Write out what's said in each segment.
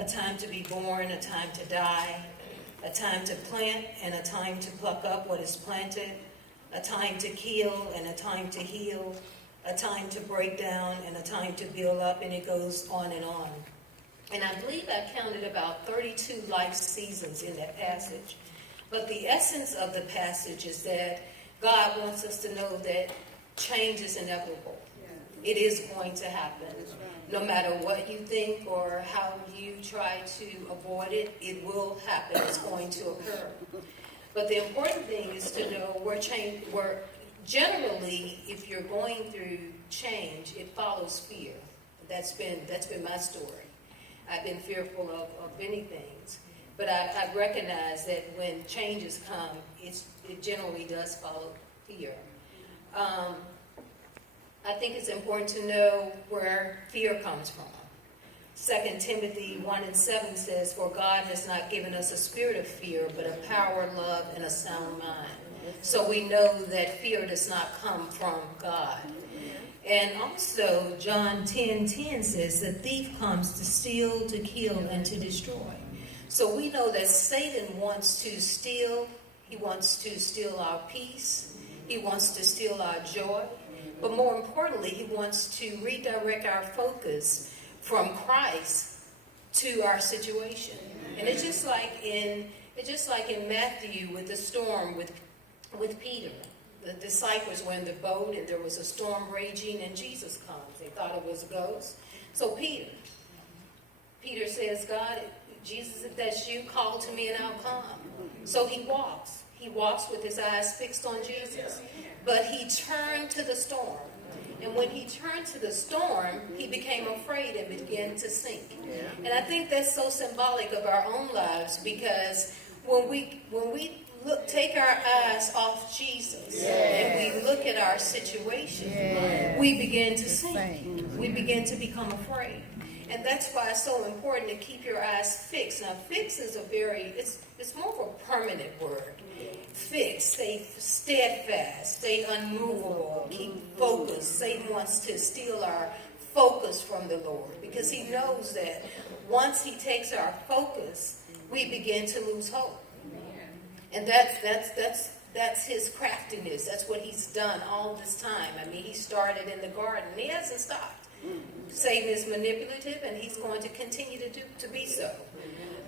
a time to be born, a time to die, a time to plant and a time to pluck up what is planted, a time to kill and a time to heal, a time to break down and a time to build up, and it goes on and on. And I believe I counted about 32 life seasons in that passage. But the essence of the passage is that God wants us to know that change is inevitable. It is going to happen. No matter what you think or how you try to avoid it, it will happen. It's going to occur. But the important thing is to know where generally, if you're going through change, it follows fear. That's been my story. I've been fearful of many things. But I recognize that when changes come, it generally does follow fear. I think it's important to know where fear comes from. 2 Timothy 1:7 says, "For God has not given us a spirit of fear, but of power, love, and a sound mind." So we know that fear does not come from God. And also, John 10:10 says, "The thief comes to steal, to kill, and to destroy." So we know that Satan wants to steal. He wants to steal our peace. He wants to steal our joy. But more importantly, he wants to redirect our focus from Christ to our situation. And it's just like in Matthew with the storm with Peter. The disciples were in the boat and there was a storm raging and Jesus comes. They thought it was a ghost. So Peter says, "God, Jesus, if that's you, call to me and I'll come." So he walks. He walks with his eyes fixed on Jesus. But he turned to the storm. And when he turned to the storm, he became afraid and began to sink. And I think that's so symbolic of our own lives, because when we take our eyes off Jesus and we look at our situation, we begin to sink. We begin to become afraid. And that's why it's so important to keep your eyes fixed. Now, fix is it's more of a permanent word. Fix, stay steadfast, stay unmovable, keep focused. Satan wants to steal our focus from the Lord because he knows that once he takes our focus, we begin to lose hope. And that's his craftiness. That's what he's done all this time. I mean, he started in the garden. He hasn't stopped. Satan is manipulative, and he's going to continue to be so.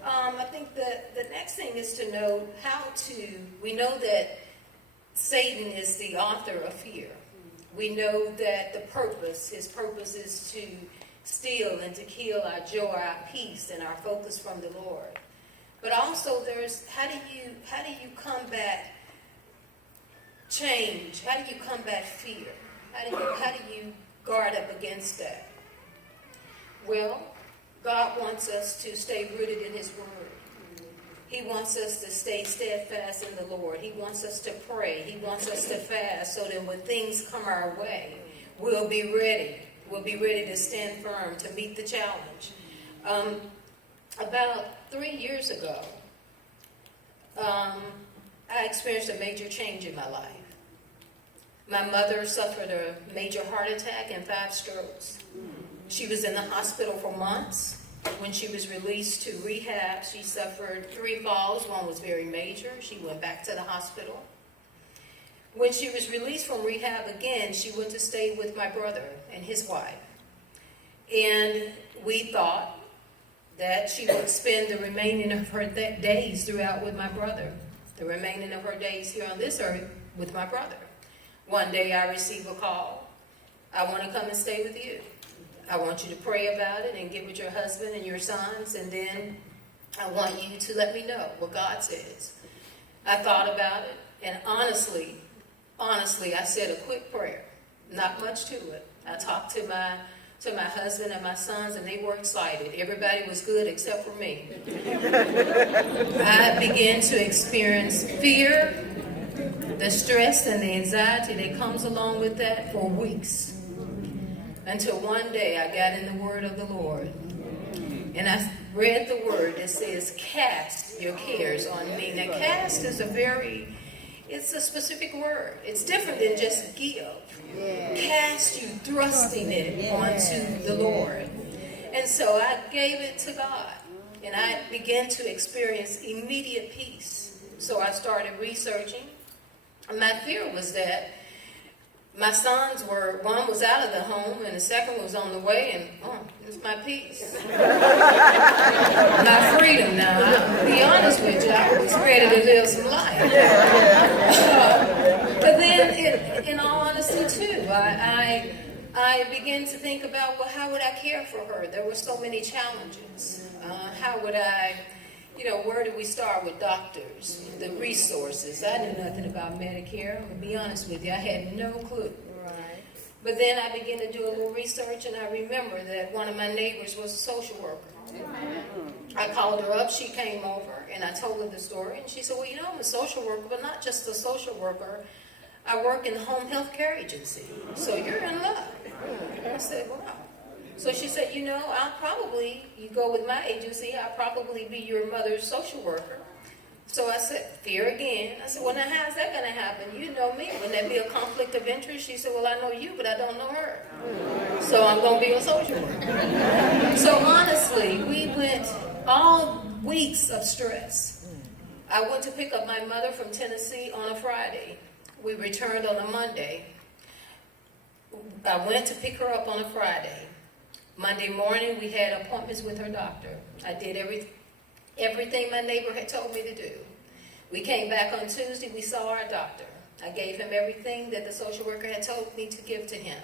I think the next thing is to know we know that Satan is the author of fear. We know that his purpose is to steal and to kill our joy, our peace, and our focus from the Lord. But also there's, how do you combat change? How do you combat fear? How do you guard up against that? Well, God wants us to stay rooted in his word. He wants us to stay steadfast in the Lord. He wants us to pray. He wants us to fast so that when things come our way, we'll be ready. We'll be ready to stand firm to meet the challenge. About 3 years ago, I experienced a major change in my life. My mother suffered a major heart attack and 5 strokes. She was in the hospital for months. When she was released to rehab, she suffered 3 falls. One was very major. She went back to the hospital. When she was released from rehab again, she went to stay with my brother and his wife. And we thought that she would spend the remaining of her days throughout with my brother, the remaining of her days here on this earth with my brother. One day I received a call. "I want to come and stay with you. I want you to pray about it and get with your husband and your sons, and then I want you to let me know what God says." I thought about it, and honestly, I said a quick prayer. Not much to it. I talked to my husband and my sons, and they were excited. Everybody was good except for me. I began to experience fear, the stress, and the anxiety that comes along with that for weeks. Until one day I got in the word of the Lord. And I read the word that says, "Cast your cares on me." Now, cast is it's a specific word. It's different than just give. Cast, you thrusting it onto the Lord. And so I gave it to God. And I began to experience immediate peace. So I started researching. My fear was that my sons one was out of the home and the second was on the way, and it's my peace. My freedom now. I'll be honest with you, I was ready to live some life. But then, in all honesty too, I began to think about, well, how would I care for her? There were so many challenges. How would I, where do we start with doctors, the resources? I knew nothing about Medicare. I'm going to be honest with you. I had no clue. Right. But then I began to do a little research, and I remember that one of my neighbors was a social worker. I called her up. She came over, and I told her the story. And she said, well, I'm a social worker, but not just a social worker. I work in the home health care agency. So you're in luck. I said, wow. So she said, you go with my agency, I'll probably be your mother's social worker. So I said, fear again. I said, well, now how's that going to happen? You know me. Wouldn't that be a conflict of interest? She said, well, I know you, but I don't know her. So I'm going to be a social worker. So honestly, we went all weeks of stress. I went to pick up my mother from Tennessee on a Friday. We returned on a Monday. I went to pick her up on a Friday. Monday morning, we had appointments with her doctor. I did everything my neighbor had told me to do. We came back on Tuesday. We saw our doctor. I gave him everything that the social worker had told me to give to him.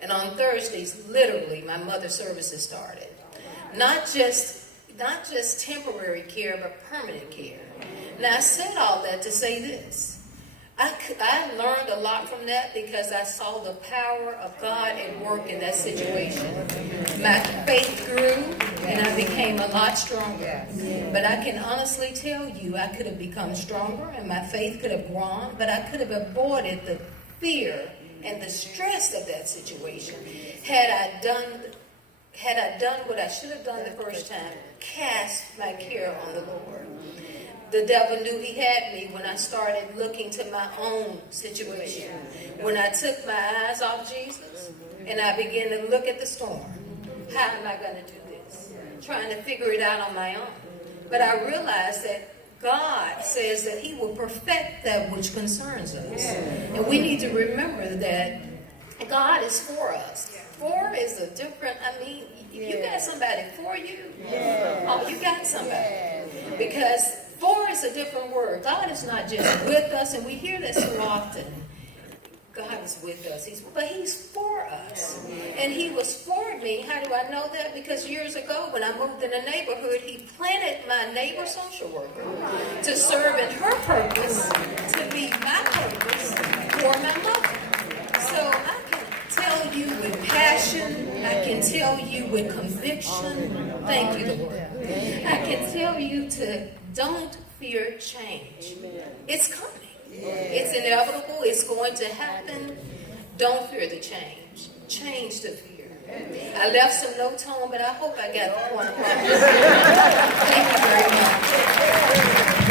And on Thursdays, literally, my mother's services started. Not just temporary care, but permanent care. Now, I said all that to say this. I learned a lot from that because I saw the power of God at work in that situation. My faith grew and I became a lot stronger. But I can honestly tell you I could have become stronger and my faith could have grown, but I could have avoided the fear and the stress of that situation had I done what I should have done the first time, cast my care on the Lord. The devil knew he had me when I started looking to my own situation. When I took my eyes off Jesus and I began to look at the storm. How am I going to do this? Trying to figure it out on my own. But I realized that God says that he will perfect that which concerns us. And we need to remember that God is for us. For is a different, if you got somebody for you, you got somebody. Because for is a different word. God is not just with us, and we hear that so often. God is with us, but he's for us. And he was for me. How do I know that? Because years ago, when I moved in a neighborhood, he planted my neighbor social worker to serve in her purpose, to be my purpose for my mother. So I can tell you with passion, I can tell you with conviction, thank you, Lord. I can tell you to don't fear change. It's coming. It's inevitable. It's going to happen. Don't fear the change. Change the fear. I left some notes home, but I hope I got the point across. Thank you very much.